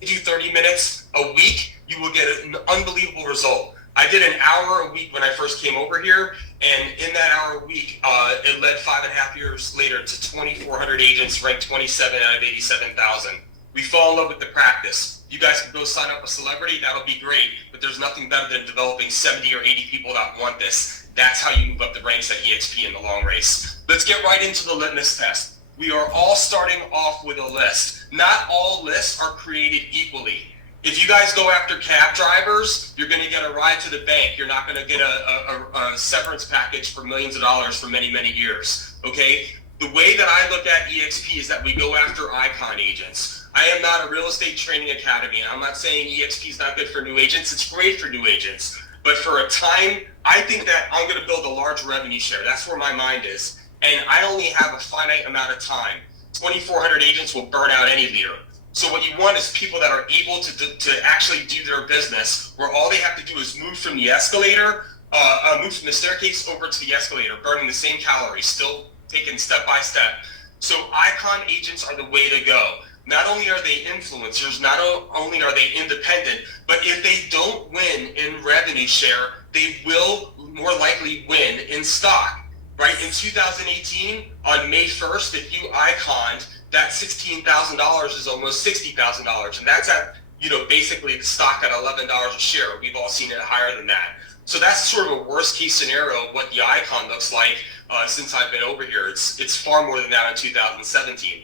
do 30 minutes a week, you will get an unbelievable result. I did an hour a week when I first came over here, and in that hour a week, it led 5.5 years later to 2,400 agents, ranked 27 out of 87,000. We fall in love with the practice. You guys can go sign up a celebrity, that'll be great, but there's nothing better than developing 70 or 80 people that want this. That's how you move up the ranks at eXp in the long race. Let's get right into the litmus test. We are all starting off with a list. Not all lists are created equally. If you guys go after cab drivers, you're going to get a ride to the bank. You're not going to get a severance package for millions of dollars for many, many years. Okay? The way that I look at eXp is that we go after icon agents. I am not a real estate training academy, and I'm not saying eXp is not good for new agents. It's great for new agents. But for a time, I think that I'm going to build a large revenue share. That's where my mind is. And I only have a finite amount of time. 2,400 agents will burn out any leader. So what you want is people that are able to actually do their business, where all they have to do is move from the escalator, move from the staircase over to the escalator, burning the same calories, still taken step by step. So icon agents are the way to go. Not only are they influencers, not only are they independent, but if they don't win in revenue share, they will more likely win in stock. Right? In 2018, on May 1st, if you iconed, that $16,000 is almost $60,000. And that's at, basically the stock at $11 a share. We've all seen it higher than that. So that's sort of a worst case scenario of what the icon looks like since I've been over here. It's far more than that in 2017.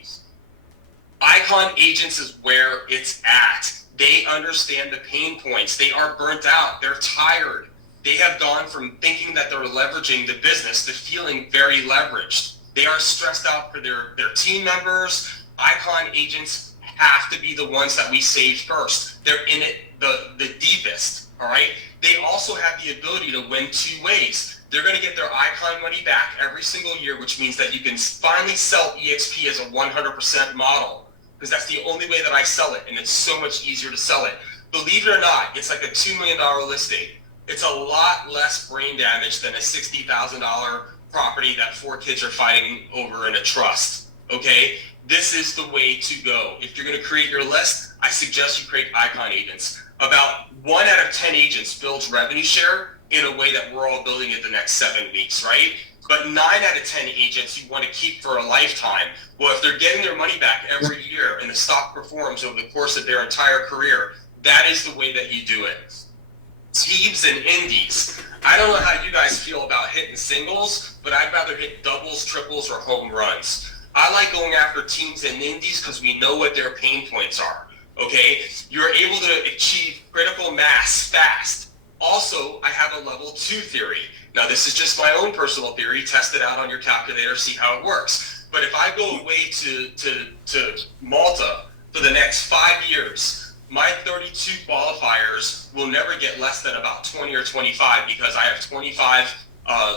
Icon agents is where it's at. They understand the pain points. They are burnt out. They're tired. They have gone from thinking that they're leveraging the business to feeling very leveraged. They are stressed out for their team members. Icon agents have to be the ones that we save first. They're in it the deepest, all right? They also have the ability to win two ways. They're going to get their icon money back every single year, which means that you can finally sell eXp as a 100% model, because that's the only way that I sell it, and it's so much easier to sell it. Believe it or not, it's like a $2 million listing. It's a lot less brain damage than a $60,000 property that 4 kids are fighting over in a trust, okay? This is the way to go. If you're going to create your list, I suggest you create icon agents. About 1 out of 10 agents builds revenue share in a way that we're all building it the next 7 weeks, right? But 9 out of 10 agents you want to keep for a lifetime. Well, if they're getting their money back every year and the stock performs over the course of their entire career, that is the way that you do it. Teams and indies. I don't know how you guys feel about hitting singles, but I'd rather hit doubles, triples, or home runs. I like going after teams and indies because we know what their pain points are, okay? You're able to achieve critical mass fast. Also, I have a level 2 theory. Now, this is just my own personal theory. Test it out on your calculator, see how it works. But if I go away to Malta for the next 5 years, my 32 qualifiers will never get less than about 20 or 25 because I have 25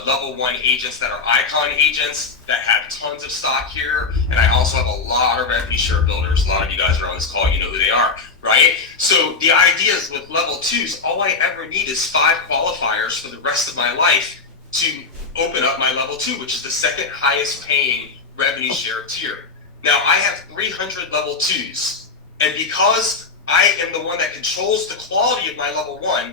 level 1 agents that are icon agents that have tons of stock here, and I also have a lot of revenue share builders. A lot of you guys are on this call, you know who they are, right? So the idea is with level 2s, all I ever need is 5 qualifiers for the rest of my life to open up my level 2, which is the second highest paying revenue share tier. Now I have 300 level 2s, and because I am the one that controls the quality of my level 1,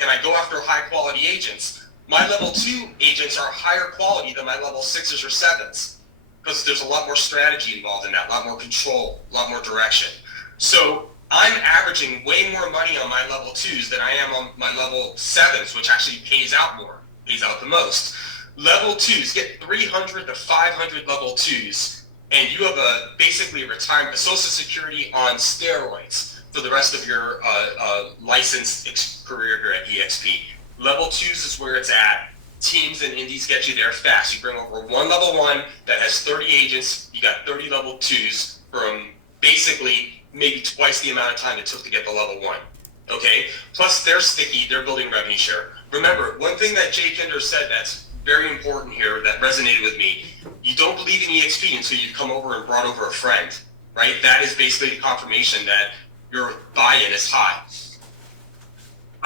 and I go after high quality agents, my level 2 agents are higher quality than my level 6s or 7s, because there's a lot more strategy involved in that, a lot more control, a lot more direction. So I'm averaging way more money on my level 2s than I am on my level 7s, which actually pays out more, pays out the most. Level 2s, get 300 to 500 level 2s, and you have basically a retirement, a Social Security on steroids for the rest of your licensed career here at eXp. Level 2s is where it's at. Teams and indies get you there fast. You bring over 1 level 1 that has 30 agents. You got 30 level 2s from basically maybe twice the amount of time it took to get the level 1. Okay? Plus, they're sticky. They're building revenue share. Remember, one thing that Jay Kinder said that's very important here that resonated with me, you don't believe in eXp until you've come over and brought over a friend, right? That is basically the confirmation that your buy-in is high.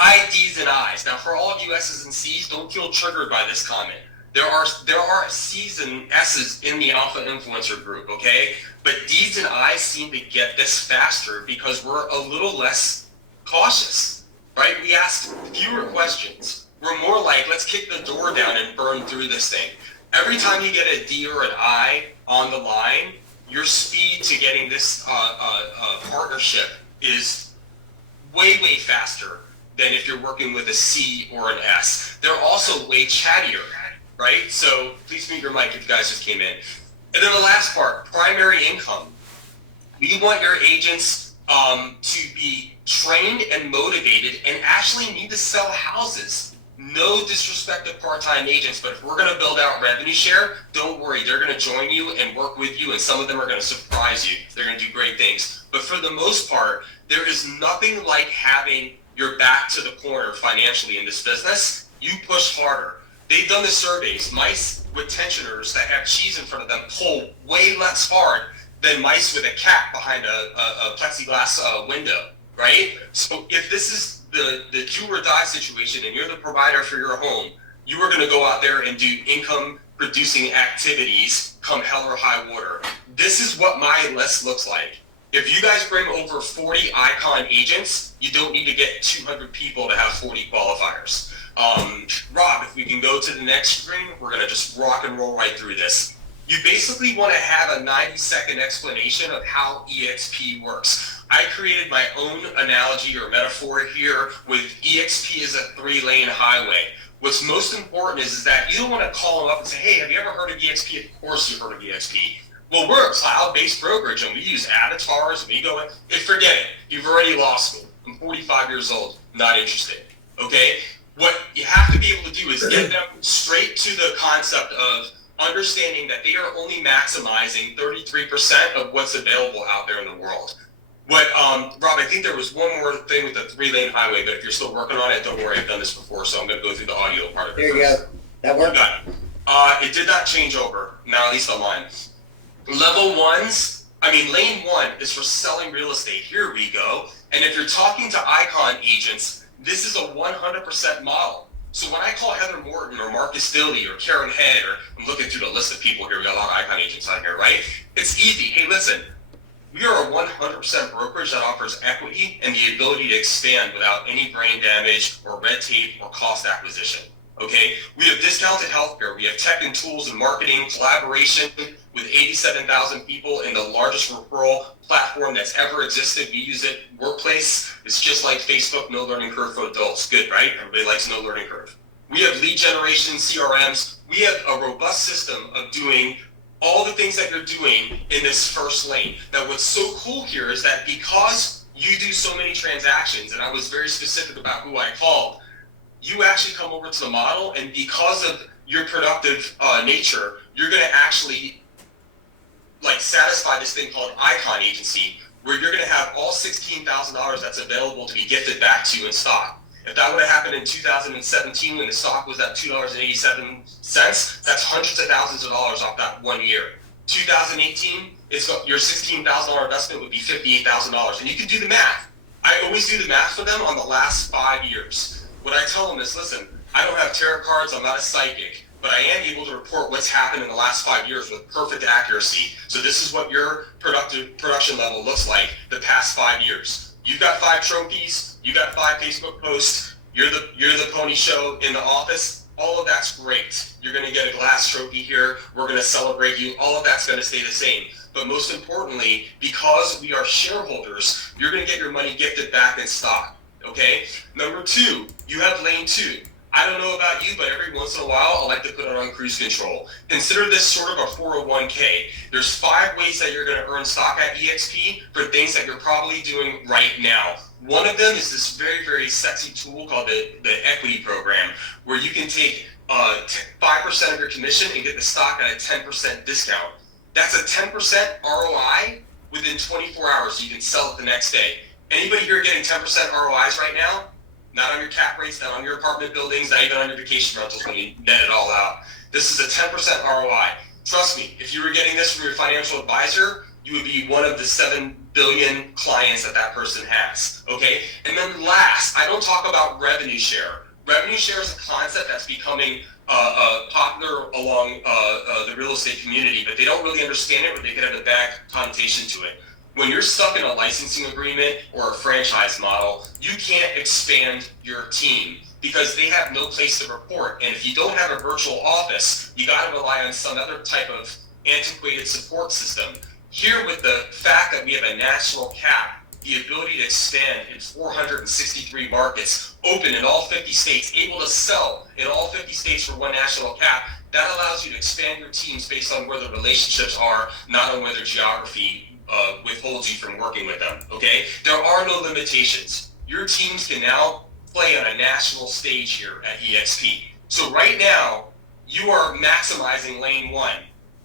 IDs and I's. Now, for all of you S's and C's, don't feel triggered by this comment. There are C's and S's in the alpha influencer group, okay? But D's and I's seem to get this faster because we're a little less cautious, right? We ask fewer questions. We're more like, let's kick the door down and burn through this thing. Every time you get a D or an I on the line, your speed to getting this partnership is way, way faster than if you're working with a C or an S. They're also way chattier, right? So please mute your mic if you guys just came in. And then the last part, primary income. We want your agents to be trained and motivated and actually need to sell houses. No disrespect to part-time agents, but if we're going to build out revenue share, don't worry, they're going to join you and work with you, and some of them are going to surprise you. They're going to do great things. But for the most part, there is nothing like having your back to the corner financially in this business. You push harder. They've done the surveys. Mice with tensioners that have cheese in front of them pull way less hard than mice with a cat behind a plexiglass window, right? So if this is the do or die situation and you're the provider for your home, you are going to go out there and do income producing activities come hell or high water. This is what my list looks like. If you guys bring over 40 icon agents, you don't need to get 200 people to have 40 qualifiers. Rob, if we can go to the next screen, we're going to just rock and roll right through this. You basically want to have a 90-second explanation of how eXp works. I created my own analogy or metaphor here with eXp as a 3-lane highway. What's most important is that you don't want to call them up and say, hey, have you ever heard of eXp? Of course you've heard of eXp. Well, we're a cloud-based brokerage and we use avatars and we go in. Forget it. You've already lost me. I'm 45 years old. Not interested. Okay? What you have to be able to do is get them straight to the concept of understanding that they are only maximizing 33% of what's available out there in the world. Rob, I think there was one more thing with the 3-lane highway, but if you're still working on it, don't worry, I've done this before, so I'm going to go through the audio part of it. There you go. That worked? It did not change over, now at least on mine. Lane 1 is for selling real estate. Here we go. And if you're talking to icon agents, this is a 100% model. So when I call Heather Morton or Marcus Dilley or Karen Head, or I'm looking through the list of people here, we got a lot of icon agents on here, right? It's easy. Hey, listen, we are a 100% brokerage that offers equity and the ability to expand without any brain damage or red tape or cost acquisition, okay? We have discounted healthcare. We have tech and tools and marketing, collaboration with 87,000 people in the largest referral platform that's ever existed. We use it workplace. It's just like Facebook, no learning curve for adults. Good, right? Everybody likes no learning curve. We have lead generation, CRMs. We have a robust system of doing all the things that you're doing in this first lane. Now, what's so cool here is that because you do so many transactions, and I was very specific about who I called, you actually come over to the model, and because of your productive nature, you're going to actually satisfy this thing called icon agency, where you're going to have all $16,000 that's available to be gifted back to you in stock. If that would have happened in 2017 when the stock was at $2.87, that's hundreds of thousands of dollars off that 1 year. 2018, your $16,000 investment would be $58,000. And you can do the math. I always do the math for them on the last 5 years. What I tell them is, listen, I don't have tarot cards, I'm not a psychic, but I am able to report what's happened in the last 5 years with perfect accuracy. So this is what your production level looks like the past 5 years. You've got 5 trophies, you got 5 Facebook posts, you're the pony show in the office. All of that's great. You're going to get a glass trophy here. We're going to celebrate you. All of that's going to stay the same. But most importantly, because we are shareholders, you're going to get your money gifted back in stock. Okay? Number 2, you have lane 2. I don't know about you, but every once in a while, I like to put it on cruise control. Consider this sort of a 401k. There's 5 ways that you're going to earn stock at eXp for things that you're probably doing right now. One of them is this very, very sexy tool called the equity program, where you can take 5% of your commission and get the stock at a 10% discount. That's a 10% ROI within 24 hours, so you can sell it the next day. Anybody here getting 10% ROIs right now? Not on your cap rates, not on your apartment buildings, not even on your vacation rentals when you net it all out. This is a 10% ROI. Trust me, if you were getting this from your financial advisor, you would be one of the 7 billion clients that person has, okay? And then last, I don't talk about revenue share. Revenue share is a concept that's becoming popular along the real estate community, but they don't really understand it, or they get a bad connotation to it. When you're stuck in a licensing agreement or a franchise model, you can't expand your team because they have no place to report. And if you don't have a virtual office, you got to rely on some other type of antiquated support system. Here, with the fact that we have a national cap, the ability to expand in 463 markets, open in all 50 states, able to sell in all 50 states for one national cap, that allows you to expand your teams based on where the relationships are, not on whether geography withholds you from working with them, okay? There are no limitations. Your teams can now play on a national stage here at eXp. So right now, you are maximizing lane one.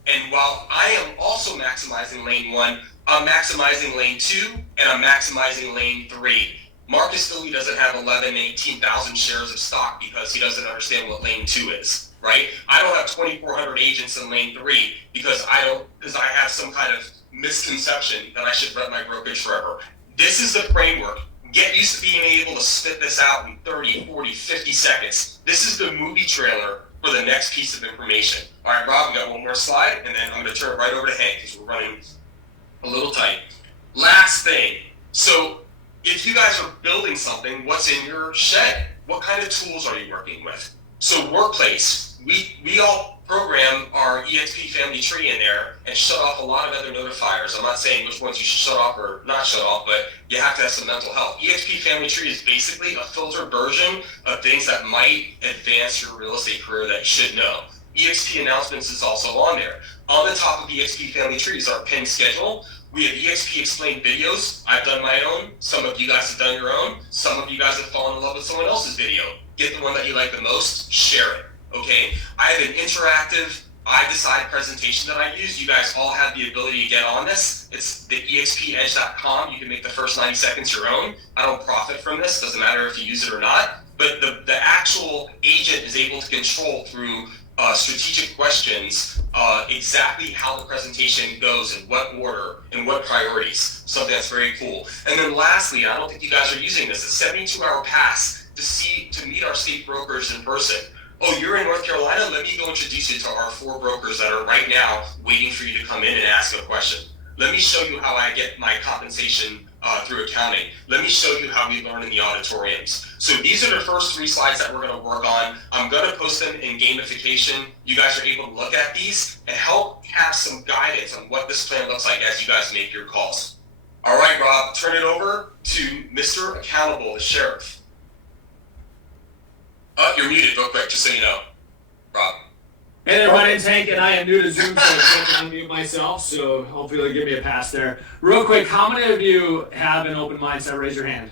And while I am also maximizing lane one, I'm maximizing lane two, and I'm maximizing lane three. Marcus Philly doesn't have 11, 18,000 shares of stock because he doesn't understand what lane two is, right? I don't have 2,400 agents in lane three because I have some kind of misconception that I should run my brokerage forever. This is the framework. Get used to being able to spit this out in 30, 40, 50 seconds. This is the movie trailer for the next piece of information. All right, Rob, we got one more slide, and then I'm going to turn it right over to Hank because we're running a little tight. Last thing. So if you guys are building something, what's in your shed? What kind of tools are you working with? So workplace, we all program our eXp family tree in there and shut off a lot of other notifiers. I'm not saying which ones you should shut off or not shut off, but you have to have some mental health. eXp family tree is basically a filtered version of things that might advance your real estate career that you should know. eXp announcements is also on there. On the top of eXp family tree is our pin schedule. We have eXp explained videos. I've done my own. Some of you guys have done your own. Some of you guys have fallen in love with someone else's video. Get the one that you like the most, share it, okay? I have an interactive I decide presentation that I use. You guys all have the ability to get on this. It's the expedge.com. You can make the first 90 seconds your own. I don't profit from this. Doesn't matter if you use it or not. But the actual agent is able to control through strategic questions exactly how the presentation goes, in what order, in what priorities. Something that's very cool. And then lastly, I don't think you guys are using this, a 72-hour pass to meet our state brokers in person. Oh, you're in North Carolina? Let me go introduce you to our 4 brokers that are right now waiting for you to come in and ask a question. Let me show you how I get my compensation through accounting. Let me show you how we learn in the auditoriums. So these are the first 3 slides that we're going to work on. I'm going to post them in gamification. You guys are able to look at these and help have some guidance on what this plan looks like as you guys make your calls. All right, Rob, turn it over to Mr. Accountable, the sheriff. Oh, you're muted real quick, just so you know. Rob. Hey there, my name's Hank, and I am new to Zoom, so I can't unmute myself, so hopefully they'll give me a pass there. Real quick, how many of you have an open mindset? Raise your hand.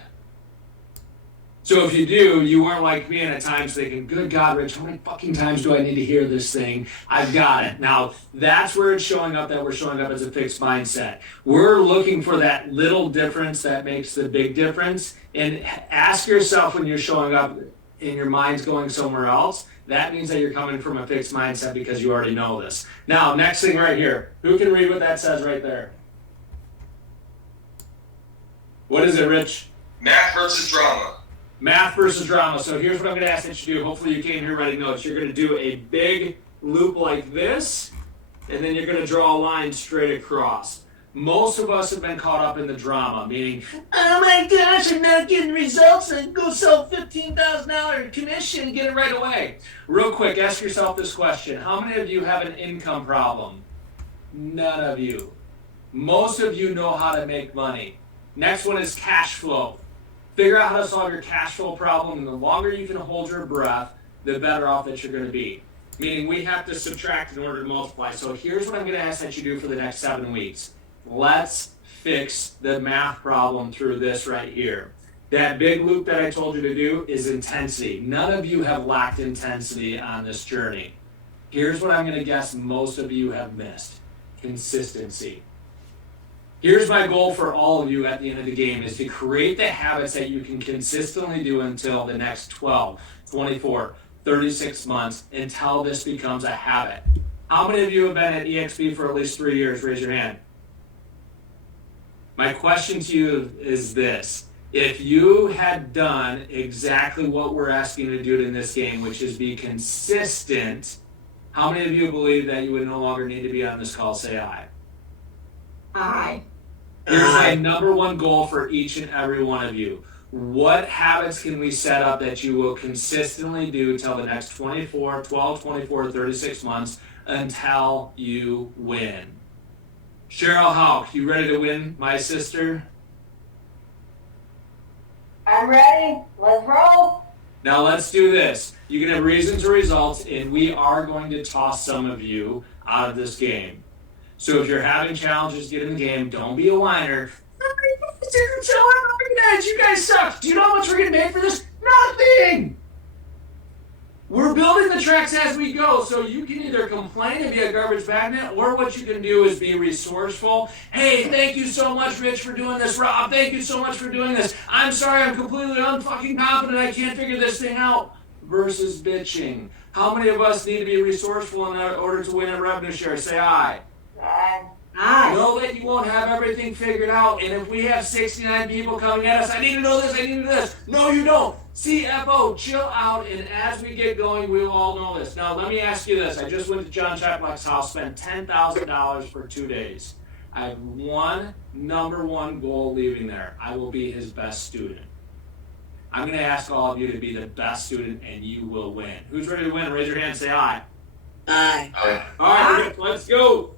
So if you do, you weren't like me and at times thinking, good God, Rich, how many fucking times do I need to hear this thing? I've got it. Now, that's where it's showing up, that we're showing up as a fixed mindset. We're looking for that little difference that makes the big difference, and ask yourself when you're showing up and your mind's going somewhere else, that means that you're coming from a fixed mindset because you already know this. Now, next thing right here. Who can read what that says right there? What is it, Rich? Math versus drama. Math versus drama. So here's what I'm going to ask that you do. Hopefully you came here writing notes. You're going to do a big loop like this, and then you're going to draw a line straight across. Most of us have been caught up in the drama, meaning, oh my gosh, I'm not getting results, and go sell $15,000 commission and get it right away. Real quick, ask yourself this question. How many of you have an income problem? None of you. Most of you know how to make money. Next one is cash flow. Figure out how to solve your cash flow problem, and the longer you can hold your breath, the better off that you're going to be. Meaning we have to subtract in order to multiply. So here's what I'm going to ask that you do for the next 7 weeks. Let's fix the math problem through this right here. That big loop that I told you to do is intensity. None of you have lacked intensity on this journey. Here's what I'm going to guess most of you have missed. Consistency. Here's my goal for all of you at the end of the game is to create the habits that you can consistently do until the next 12, 24, 36 months until this becomes a habit. How many of you have been at eXp for at least 3 years? Raise your hand. My question to you is this. If you had done exactly what we're asking you to do in this game, which is be consistent, how many of you believe that you would no longer need to be on this call? Say aye. Aye. Here's my number one goal for each and every one of you. What habits can we set up that you will consistently do till the next 12, 24, 36 months until you win? Cheryl Houck, you ready to win, my sister? I'm ready. Let's roll. Now let's do this. You can have reasons or results, and we are going to toss some of you out of this game. So if you're having challenges getting the game, don't be a whiner. You guys suck. Do you know how much we're getting paid for this? Nothing. We're building the tracks as we go, so you can either complain and be a garbage magnet, or what you can do is be resourceful. Hey, thank you so much, Rich, for doing this. Rob, thank you so much for doing this. I'm sorry, I'm completely unfucking confident I can't figure this thing out. Versus bitching. How many of us need to be resourceful in order to win a revenue share? Say aye. Aye. Know that you won't have everything figured out, and if we have 69 people coming at us, I need to know this, I need to know this. No, you don't. CFO, chill out, and as we get going, we'll all know this. Now, let me ask you this. I just went to John Chaplock's house, spent $10,000 for 2 days. I have one number one goal leaving there. I will be his best student. I'm going to ask all of you to be the best student, and you will win. Who's ready to win? Raise your hand and say aye. Aye. All right, let's go.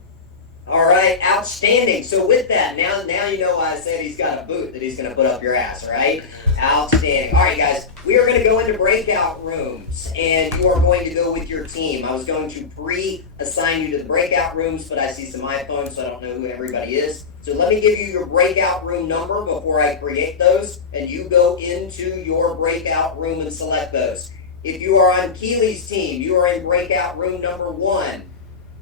All right, outstanding. So with that, now you know why I said he's got a boot that he's going to put up your ass, right? Outstanding. All right, guys, we are going to go into breakout rooms, and you are going to go with your team. I was going to pre-assign you to the breakout rooms, but I see some iPhones, so I don't know who everybody is. So let me give you your breakout room number before I create those, and you go into your breakout room and select those. If you are on Keely's team, you are in breakout room number 1.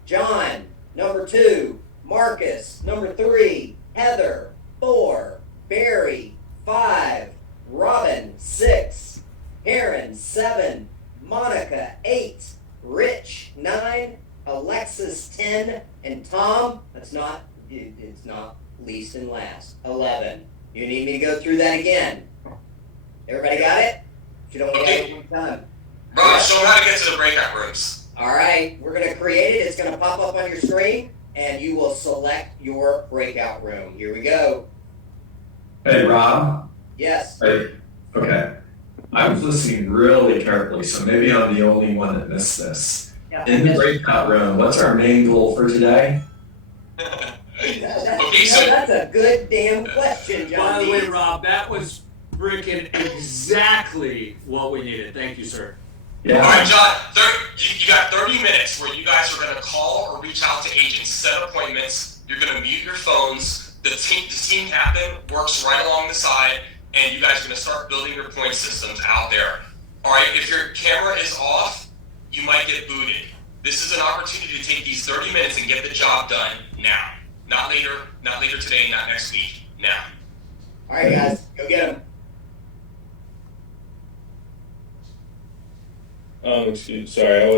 John, number 2, Marcus, number 3, Heather, 4, Barry, 5, Robin, 6, Aaron, 7, Monica, 8, Rich, 9, Alexis, 10, and Tom, it's not least and last, 11. You need me to go through that again? Everybody got it? You don't want to have it one time. Rob, show them how to get to the breakout rooms. All right, we're going to create it. It's going to pop up on your screen, and you will select your breakout room. Here we go. Hey, Rob. Yes. Hey. Okay. I was listening really carefully, so maybe I'm the only one that missed this. Yeah. In the breakout room, what's our main goal for today? That's a good damn question, John. By the way, Rob, that was freaking exactly what we needed. Thank you, sir. Yeah. All right, John, you got 30 minutes where you guys are going to call or reach out to agents, set appointments. You're going to mute your phones. The team captain works right along the side, and you guys are going to start building your point systems out there. All right, if your camera is off, you might get booted. This is an opportunity to take these 30 minutes and get the job done now. Not later today, not next week, now. All right, guys, go get them. Sorry, I was